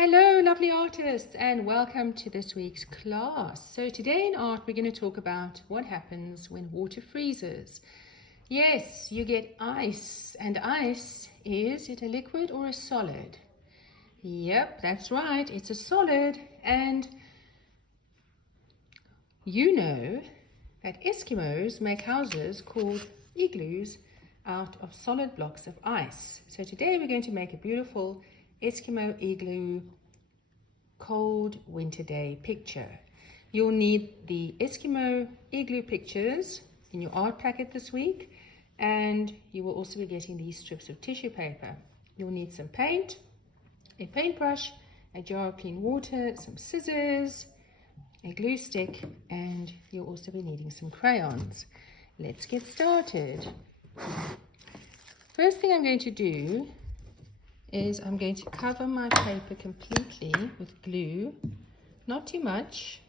Hello, lovely artists, and welcome to this week's class. So today in art, we're going to talk about what happens when water freezes. Yes, you get ice, and ice, is it a liquid or a solid? Yep, that's right, it's a solid, and you know that Eskimos make houses called igloos out of solid blocks of ice. So today we're going to make a beautiful Eskimo igloo cold winter day picture. You'll need the Eskimo igloo pictures in your art packet this week, and you will also be getting these strips of tissue paper. You'll need some paint, a paintbrush, a jar of clean water, some scissors, a glue stick, and you'll also be needing some crayons. Let's get started. First thing I'm going to do is I'm going to cover my paper completely with glue, not too much.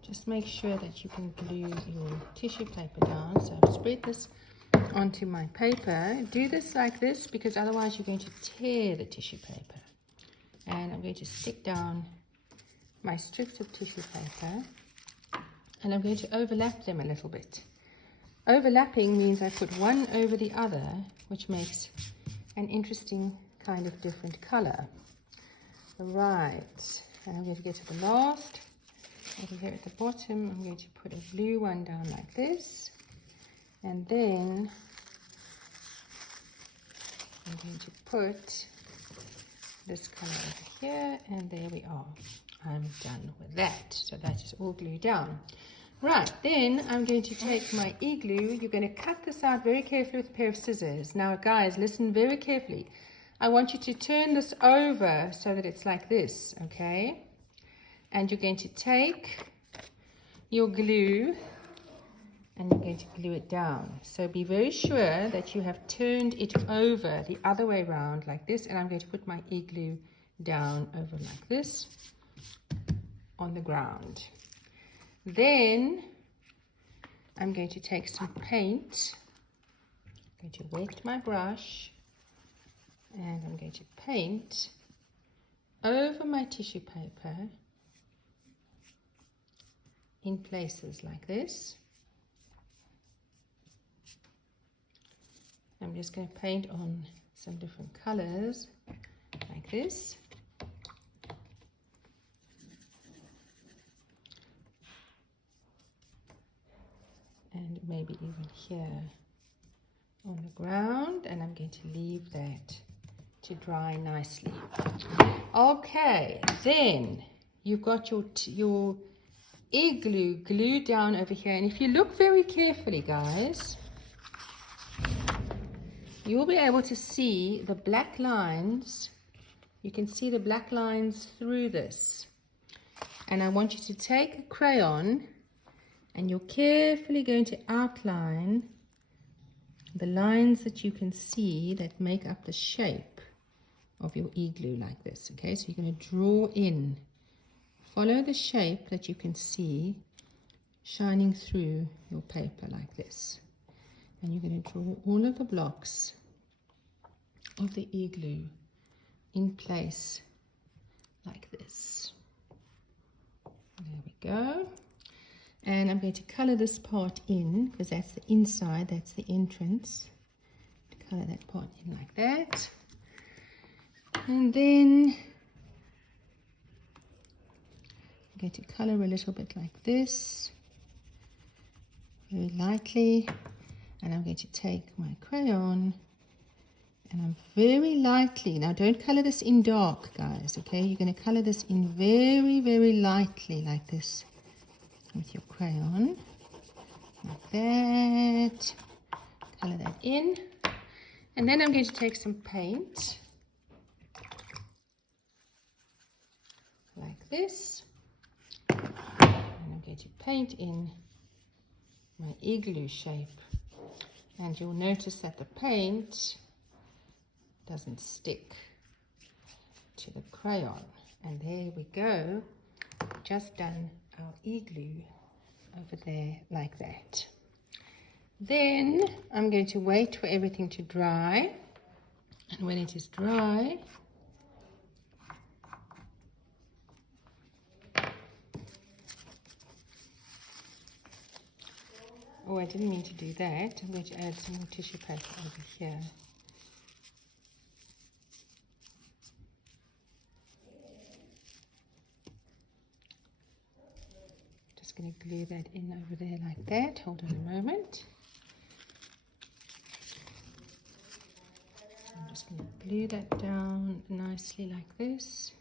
Just make sure that you can glue your tissue paper down. So I've spread this onto my paper. Do this like this because otherwise you're going to tear the tissue paper. And I'm going to stick down my strips of tissue paper, and I'm going to overlap them a little bit. Overlapping means I put one over the other, which makes an interesting kind of different color. Right, and I'm going to get to the last. Over here at the bottom, I'm going to put a blue one down like this, and then I'm going to put this color over here, and there we are. I'm done with that. So that is all glued down. Right, then I'm going to take my igloo. You're going to cut this out very carefully with a pair of scissors. Now guys, listen very carefully. I want you to turn this over so that it's like this, okay? And you're going to take your glue and you're going to glue it down. So be very sure that you have turned it over the other way around like this, and I'm going to put my igloo down over like this on the ground. Then I'm going to take some paint. I'm going to wet my brush, and I'm going to paint over my tissue paper in places like this. I'm just going to paint on some different colors like this. And maybe even here on the ground, and I'm going to leave that to dry nicely. Okay, then you've got your igloo glued down over here, and if you look very carefully, guys, you'll be able to see the black lines. You can see the black lines through this, and I want you to take a crayon, and you're carefully going to outline the lines that you can see that make up the shape of your igloo like this, okay? So you're going to draw in, follow the shape that you can see shining through your paper like this. And you're going to draw all of the blocks of the igloo in place like this. There we go. And I'm going to color this part in because that's the inside, that's the entrance. Color that part in like that. And then I'm going to color a little bit like this, very lightly. And I'm going to take my crayon, and I'm very lightly, now don't color this in dark, guys, okay? You're going to color this in very, very lightly like this with your crayon, like that. Color that in, and then I'm going to take some paint like this, and I'm going to paint in my igloo shape, and you'll notice that the paint doesn't stick to the crayon. And there we go, just done our igloo over there like that. Then I'm going to wait for everything to dry, and when it is dry Oh, I didn't mean to do that. I'm going to add some more tissue paper over here. Just going to glue that in over there like that. Hold on a moment. I'm just going to glue that down nicely like this,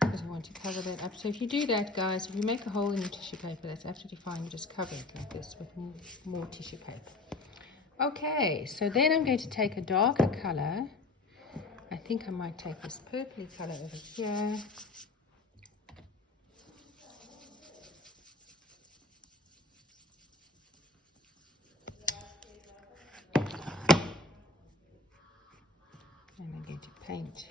because I want to cover that up. So if you do that, guys, if you make a hole in your tissue paper, that's absolutely fine. You just cover it like this with more tissue paper. Okay, so then I'm going to take a darker color. I think I might take this purpley color over here. And I'm going to paint